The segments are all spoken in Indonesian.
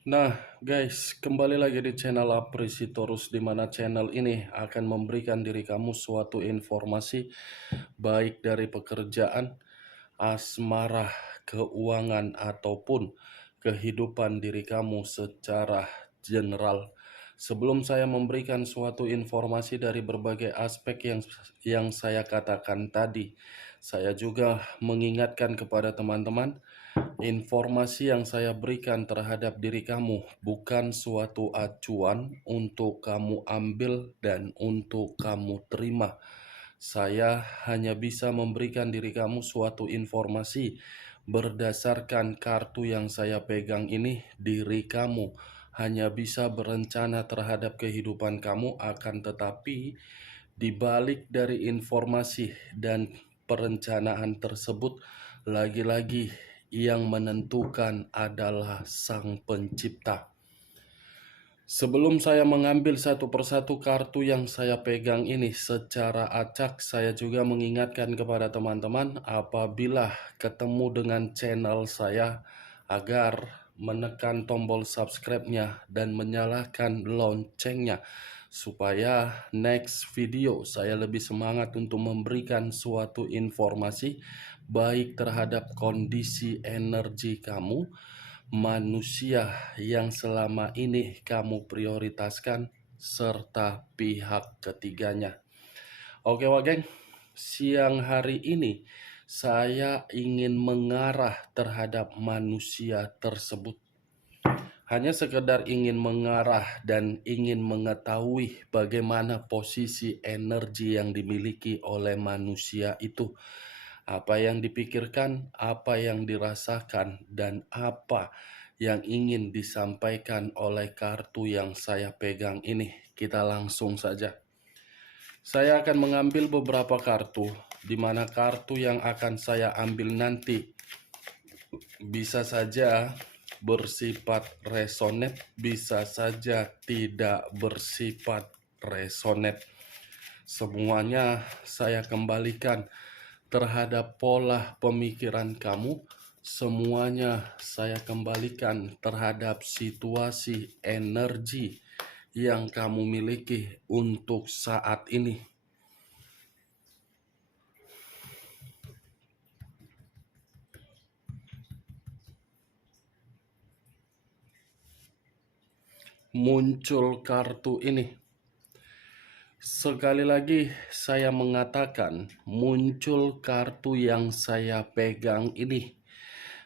Nah, guys, kembali lagi di channel Apresitorus, di mana channel ini akan memberikan diri kamu suatu informasi baik dari pekerjaan, asmara, keuangan, ataupun kehidupan diri kamu secara general. Sebelum saya memberikan suatu informasi dari berbagai aspek yang saya katakan tadi, saya juga mengingatkan kepada teman-teman. Informasi yang saya berikan terhadap diri kamu bukan suatu acuan untuk kamu ambil dan untuk kamu terima. Saya hanya bisa memberikan diri kamu suatu informasi berdasarkan kartu yang saya pegang ini. Diri kamu hanya bisa berencana terhadap kehidupan kamu, akan tetapi di balik dari informasi dan perencanaan tersebut, lagi-lagi yang menentukan adalah Sang Pencipta. Sebelum saya mengambil satu persatu kartu yang saya pegang ini secara acak, saya juga mengingatkan kepada teman-teman apabila ketemu dengan channel saya agar menekan tombol subscribe-nya dan menyalakan loncengnya supaya next video saya lebih semangat untuk memberikan suatu informasi baik terhadap kondisi energi kamu, manusia yang selama ini kamu prioritaskan, serta pihak ketiganya. Oke geng, siang hari ini saya ingin mengarah terhadap manusia tersebut. Hanya sekedar ingin mengarah dan ingin mengetahui bagaimana posisi energi yang dimiliki oleh manusia itu. Apa yang dipikirkan, apa yang dirasakan, dan apa yang ingin disampaikan oleh kartu yang saya pegang ini. Kita langsung saja. Saya akan mengambil beberapa kartu, di mana kartu yang akan saya ambil nanti bisa saja bersifat resonate, bisa saja tidak bersifat resonate. Semuanya saya kembalikan terhadap pola pemikiran kamu. Semuanya saya kembalikan terhadap situasi energi yang kamu miliki untuk saat ini. Muncul kartu ini. Sekali lagi saya mengatakan, muncul kartu yang saya pegang ini.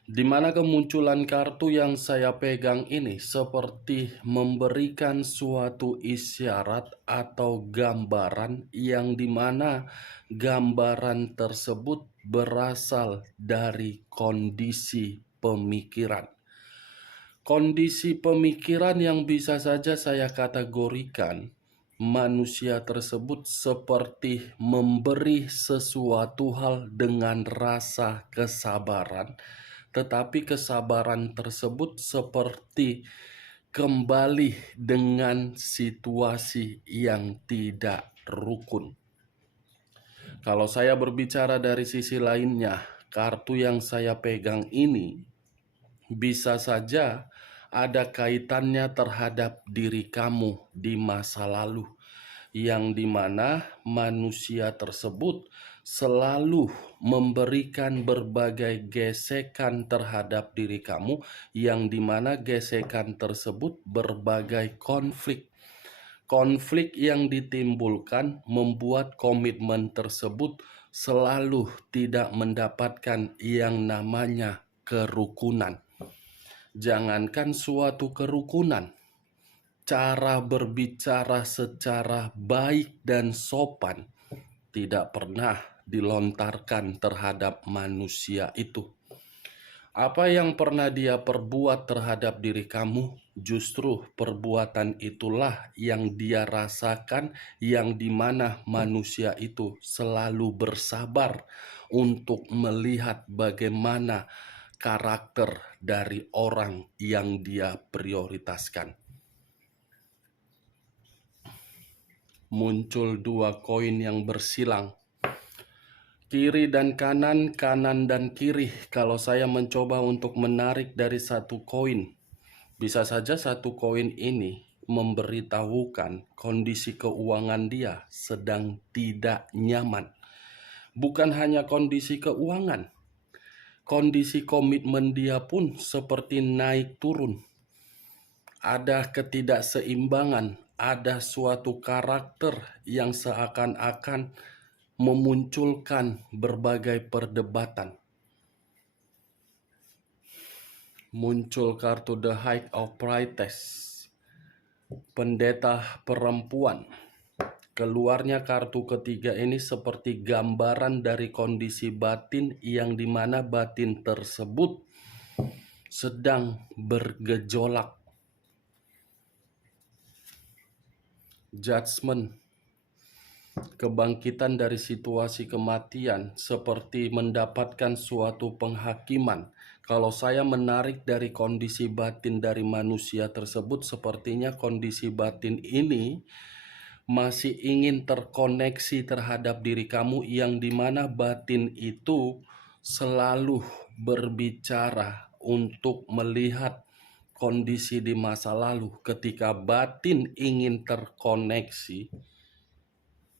Di mana kemunculan kartu yang saya pegang ini seperti memberikan suatu isyarat atau gambaran yang dimana gambaran tersebut berasal dari kondisi pemikiran. Kondisi pemikiran yang bisa saja saya kategorikan manusia tersebut seperti memberi sesuatu hal dengan rasa kesabaran, tetapi kesabaran tersebut seperti kembali dengan situasi yang tidak rukun. Kalau saya berbicara dari sisi lainnya, kartu yang saya pegang ini bisa saja ada kaitannya terhadap diri kamu di masa lalu, yang dimana manusia tersebut selalu memberikan berbagai gesekan terhadap diri kamu, yang dimana gesekan tersebut berbagai konflik. Konflik yang ditimbulkan membuat komitmen tersebut selalu tidak mendapatkan yang namanya kerukunan. Jangankan suatu kerukunan, cara berbicara secara baik dan sopan tidak pernah dilontarkan terhadap manusia itu. Apa yang pernah dia perbuat terhadap diri kamu, justru perbuatan itulah yang dia rasakan, yang dimana manusia itu selalu bersabar untuk melihat bagaimana karakter dari orang yang dia prioritaskan. Muncul dua koin yang bersilang, kiri dan kanan, kanan dan kiri. Kalau saya mencoba untuk menarik dari satu koin, Bisa saja satu koin ini memberitahukan kondisi keuangan dia sedang tidak nyaman. Bukan hanya kondisi keuangan, kondisi komitmen dia pun seperti naik turun. Ada ketidakseimbangan, ada suatu karakter yang seakan-akan memunculkan berbagai perdebatan. Muncul kartu The High of Priestess, pendeta perempuan. Keluarnya kartu ketiga ini seperti gambaran dari kondisi batin yang dimana batin tersebut sedang bergejolak. Judgment, kebangkitan dari situasi kematian, seperti mendapatkan suatu penghakiman. Kalau saya menarik dari kondisi batin dari manusia tersebut, sepertinya kondisi batin ini masih ingin terkoneksi terhadap diri kamu, yang dimana batin itu selalu berbicara untuk melihat kondisi di masa lalu. Ketika batin ingin terkoneksi,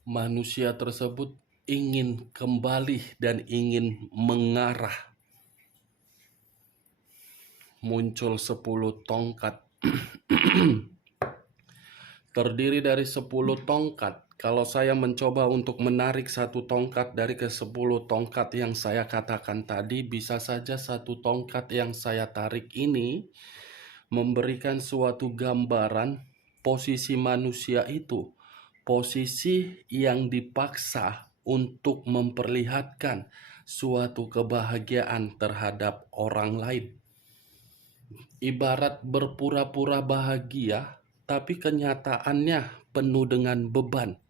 manusia tersebut ingin kembali dan ingin mengarah. Muncul 10 tongkat. Terdiri dari 10 tongkat. Kalau saya mencoba untuk menarik satu tongkat dari ke-10 tongkat yang saya katakan tadi, bisa saja satu tongkat yang saya tarik ini memberikan suatu gambaran posisi manusia itu. Posisi yang dipaksa untuk memperlihatkan suatu kebahagiaan terhadap orang lain. Ibarat berpura-pura bahagia, tapi kenyataannya penuh dengan beban.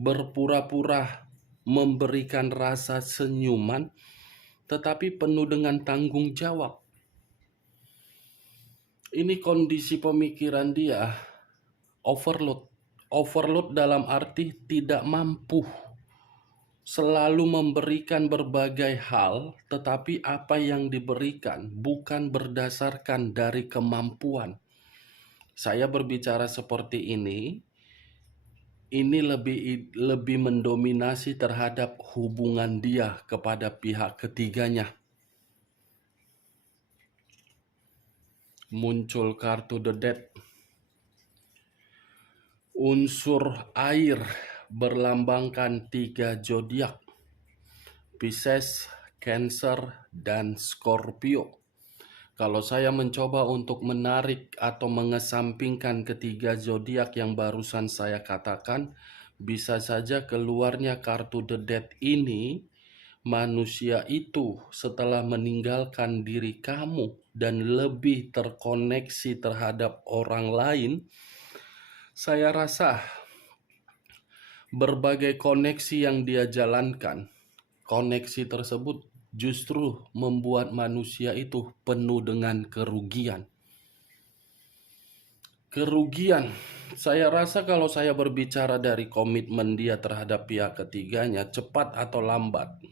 Berpura-pura memberikan rasa senyuman, tetapi penuh dengan tanggung jawab. Ini kondisi pemikiran dia overload. Overload dalam arti tidak mampu. Selalu memberikan berbagai hal, tetapi apa yang diberikan bukan berdasarkan dari kemampuan. Saya berbicara seperti ini lebih mendominasi terhadap hubungan dia kepada pihak ketiganya. Muncul kartu The Death. Unsur air berlambangkan 3 zodiak, Pisces, Cancer, dan Scorpio. Kalau saya mencoba untuk menarik atau mengesampingkan ketiga zodiak yang barusan saya katakan, bisa saja keluarnya kartu The Death ini, manusia itu setelah meninggalkan diri kamu dan lebih terkoneksi terhadap orang lain, saya rasa berbagai koneksi yang dia jalankan, koneksi tersebut justru membuat manusia itu penuh dengan kerugian. Kerugian, saya rasa kalau saya berbicara dari komitmen dia terhadap pihak ketiganya, cepat atau lambat,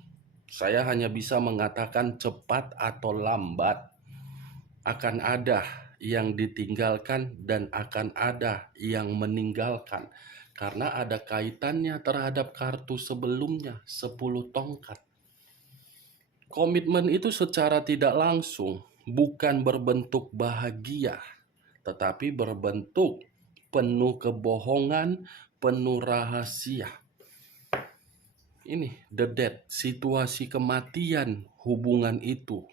saya hanya bisa mengatakan cepat atau lambat akan ada yang ditinggalkan dan akan ada yang meninggalkan. Karena ada kaitannya terhadap kartu sebelumnya, 10 tongkat. Komitmen itu secara tidak langsung bukan berbentuk bahagia, tetapi berbentuk penuh kebohongan, penuh rahasia. Ini The Death, situasi kematian hubungan itu.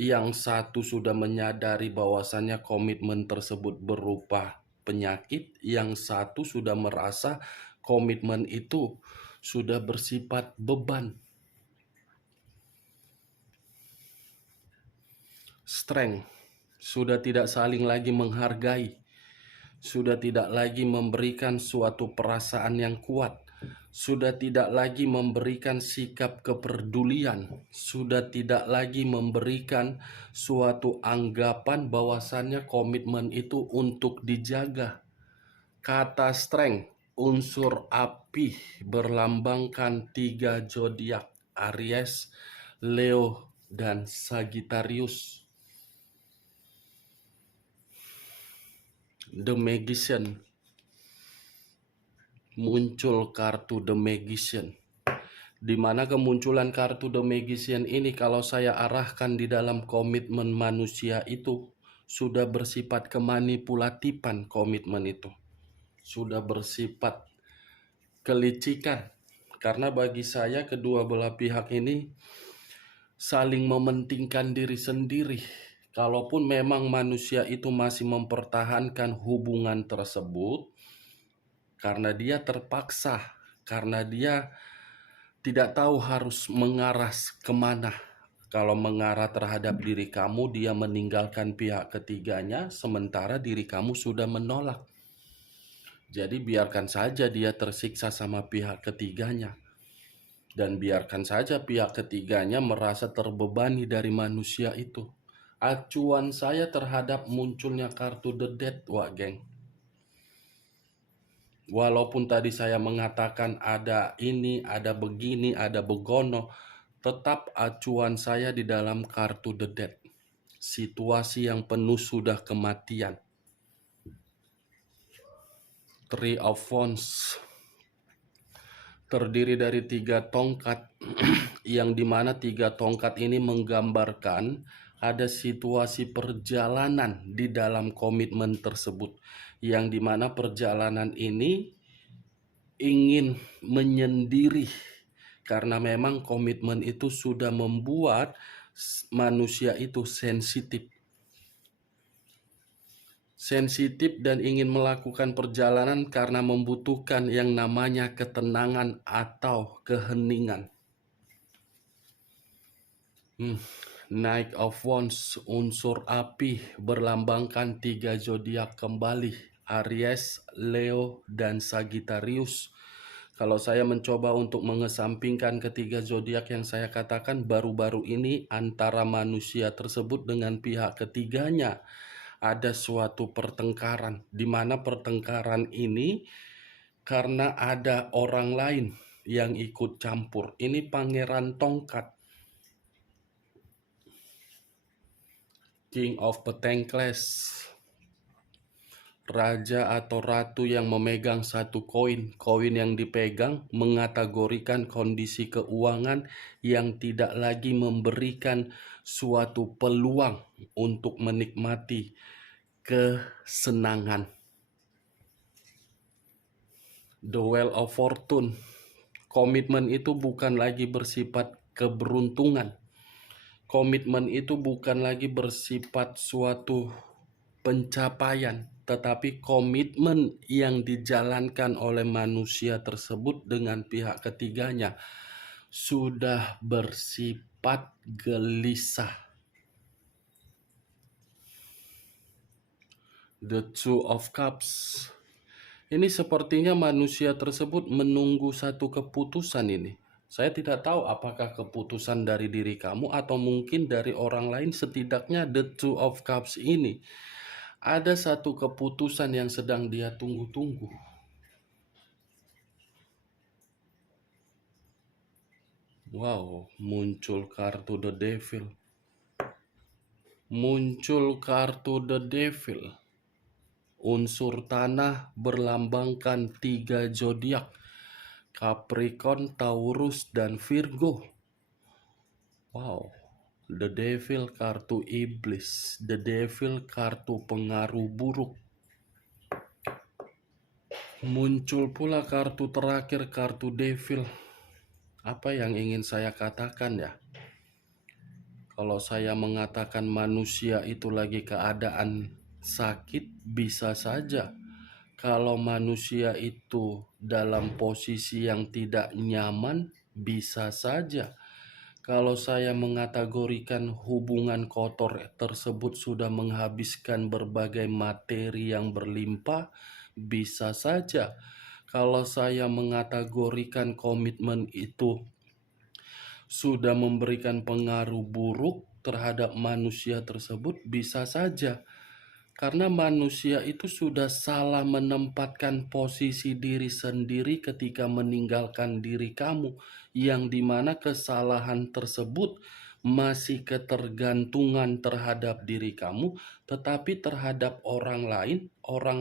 Yang satu sudah menyadari bahwasannya komitmen tersebut berupa penyakit, yang satu sudah merasa komitmen itu sudah bersifat beban. Strength, sudah tidak saling lagi menghargai, sudah tidak lagi memberikan suatu perasaan yang kuat, sudah tidak lagi memberikan sikap kepedulian, sudah tidak lagi memberikan suatu anggapan bahwasannya komitmen itu untuk dijaga. Kata strength, unsur api berlambangkan 3 zodiak, Aries, Leo, dan Sagittarius. The Magician. Muncul kartu The Magician. Di mana kemunculan kartu The Magician ini kalau saya arahkan di dalam komitmen manusia itu sudah bersifat kemanipulatifan. Komitmen itu sudah bersifat kelicikan, karena bagi saya kedua belah pihak ini saling mementingkan diri sendiri. Kalaupun memang manusia itu masih mempertahankan hubungan tersebut karena dia terpaksa, karena dia tidak tahu harus mengarah kemana. Kalau mengarah terhadap diri kamu, dia meninggalkan pihak ketiganya, sementara diri kamu sudah menolak. Jadi biarkan saja dia tersiksa sama pihak ketiganya. Dan biarkan saja pihak ketiganya merasa terbebani dari manusia itu. Acuan saya terhadap munculnya kartu The Death, wak geng. Walaupun tadi saya mengatakan ada ini, ada begini, ada begono, tetap acuan saya di dalam kartu The Death. Situasi yang penuh sudah kematian. Three of Wands terdiri dari 3 tongkat, yang dimana 3 tongkat ini menggambarkan ada situasi perjalanan di dalam komitmen tersebut, yang dimana perjalanan ini ingin menyendiri, karena memang komitmen itu sudah membuat manusia itu sensitif dan ingin melakukan perjalanan karena membutuhkan yang namanya ketenangan atau keheningan. Knight of Wands, unsur api, berlambangkan 3 zodiak kembali, Aries, Leo, dan Sagittarius. Kalau saya mencoba untuk mengesampingkan ketiga zodiak yang saya katakan baru-baru ini, antara manusia tersebut dengan pihak ketiganya ada suatu pertengkaran, di mana pertengkaran ini karena ada orang lain yang ikut campur. Ini pangeran tongkat, King of Pentacles, raja atau ratu yang memegang satu koin. Koin yang dipegang mengategorikan kondisi keuangan yang tidak lagi memberikan suatu peluang untuk menikmati kesenangan. The Wheel of Fortune, komitmen itu bukan lagi bersifat keberuntungan. Komitmen itu bukan lagi bersifat suatu pencapaian, tetapi komitmen yang dijalankan oleh manusia tersebut dengan pihak ketiganya sudah bersifat gelisah. The Two of Cups, ini sepertinya manusia tersebut menunggu satu keputusan ini. Saya tidak tahu apakah keputusan dari diri kamu atau mungkin dari orang lain. Setidaknya The Two of Cups ini ada satu keputusan yang sedang dia tunggu-tunggu. Wow, muncul kartu The Devil. Muncul kartu The Devil. Unsur tanah berlambangkan 3 zodiak, Capricorn, Taurus, dan Virgo. Wow, The Devil kartu iblis, The Devil kartu pengaruh buruk. Muncul pula kartu terakhir, kartu Devil. Apa yang ingin saya katakan ya? Kalau saya mengatakan manusia itu lagi keadaan sakit, bisa saja. Kalau manusia itu dalam posisi yang tidak nyaman, bisa saja. Kalau saya mengategorikan hubungan kotor tersebut sudah menghabiskan berbagai materi yang berlimpah, bisa saja. Kalau saya mengategorikan komitmen itu sudah memberikan pengaruh buruk terhadap manusia tersebut, bisa saja. Karena manusia itu sudah salah menempatkan posisi diri sendiri ketika meninggalkan diri kamu, yang dimana kesalahan tersebut masih ketergantungan terhadap diri kamu, tetapi terhadap orang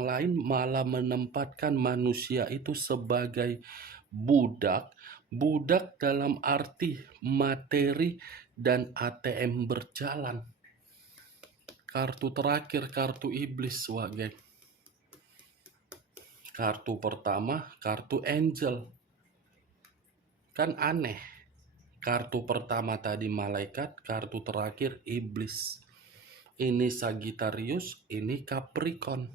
lain malah menempatkan manusia itu sebagai budak, budak dalam arti materi dan ATM berjalan. Kartu terakhir, kartu iblis, wah geng. Kartu pertama, kartu angel. Kan aneh. Kartu pertama tadi malaikat, kartu terakhir iblis. Ini Sagittarius, ini Capricorn.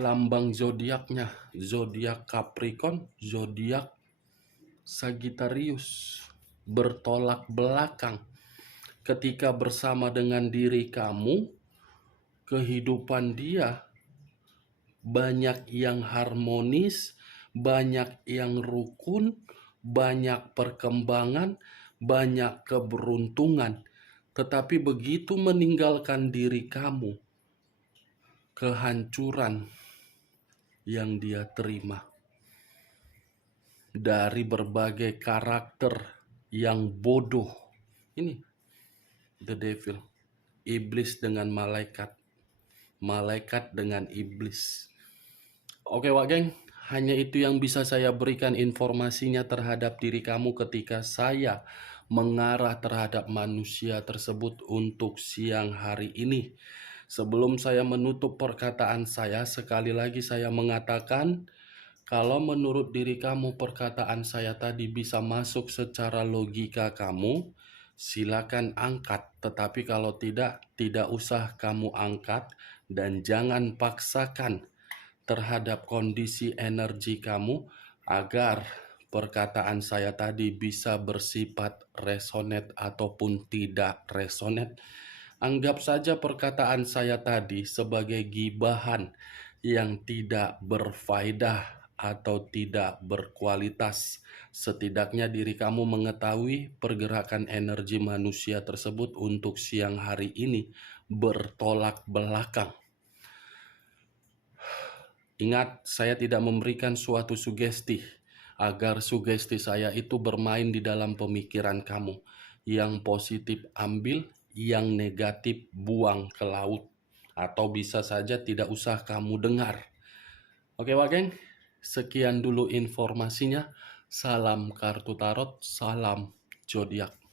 Lambang zodiaknya, zodiak Capricorn, zodiak Sagittarius. Bertolak belakang. Ketika bersama dengan diri kamu, kehidupan dia banyak yang harmonis, banyak yang rukun, banyak perkembangan, banyak keberuntungan. Tetapi begitu meninggalkan diri kamu, kehancuran yang dia terima dari berbagai karakter yang bodoh. Ini the devil, iblis dengan malaikat, malaikat dengan iblis. Oke Wak Geng, hanya itu yang bisa saya berikan informasinya terhadap diri kamu ketika saya mengarah terhadap manusia tersebut untuk siang hari ini. Sebelum saya menutup perkataan saya, sekali lagi saya mengatakan, kalau menurut diri kamu perkataan saya tadi bisa masuk secara logika kamu, silakan angkat. Tetapi kalau tidak, tidak usah kamu angkat dan jangan paksakan terhadap kondisi energi kamu agar perkataan saya tadi bisa bersifat resonate ataupun tidak resonate. Anggap saja perkataan saya tadi sebagai gibahan yang tidak berfaedah atau tidak berkualitas. Setidaknya diri kamu mengetahui pergerakan energi manusia tersebut untuk siang hari ini bertolak belakang. Ingat, saya tidak memberikan suatu sugesti agar sugesti saya itu bermain di dalam pemikiran kamu. Yang positif ambil, yang negatif buang ke laut. Atau bisa saja tidak usah kamu dengar. Oke Wak Geng, sekian dulu informasinya. Salam kartu tarot, salam zodiak.